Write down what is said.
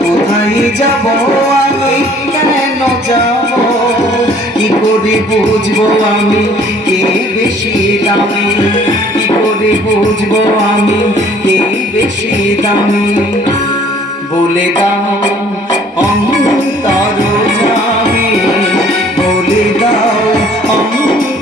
কোথায় যাব আমি? কেন যাব? কি করে বুঝব আমি? কে বেশি দামি? কি করে বুঝব আমি? কে বেশি দামি? বলে দাও, অন্তর জামি বলে দাও, অন্তর